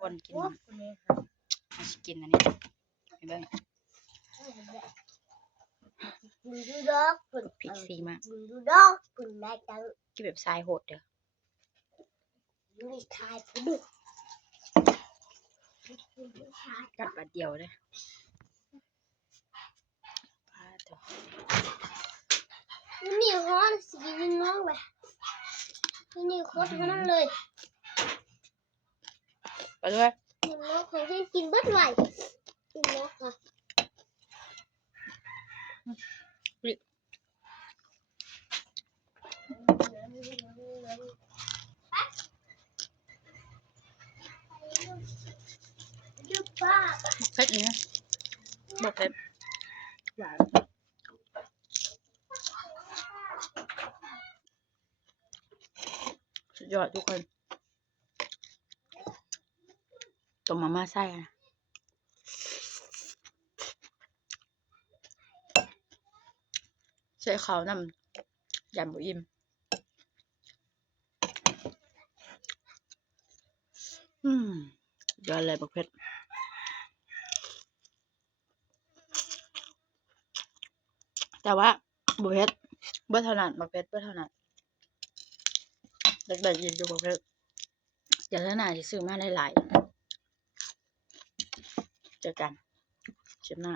คนกินเอาสิกินอันนี้ไปเบิ่งพริกซีมากกินแบบทรายโหดเด้อกัดบาดเดียวเลยนี่ฮ้อนสิกินน้องไปนี่โคตรฮ้อนเลยไปด้วยกินน้องของที่กินเบิดไหวกินน้องค่ะเผ็ดนี่นะบอกเผ็ดหวานสุดยอดทุกคนต้มมาม่าไส้นะใช้ข้าวนำยำบุอิ่มยอดเลยบักเผ็ดแต่ว่าบุเผ็ดเบื่อเท่านั้นบักเผ็ดเบื่อเท่านั้นเด็กๆยินดูบักเผ็ดเดี๋ยวเท่านั้นจะซื้อมาหลายๆเจอกันคลิปหน้า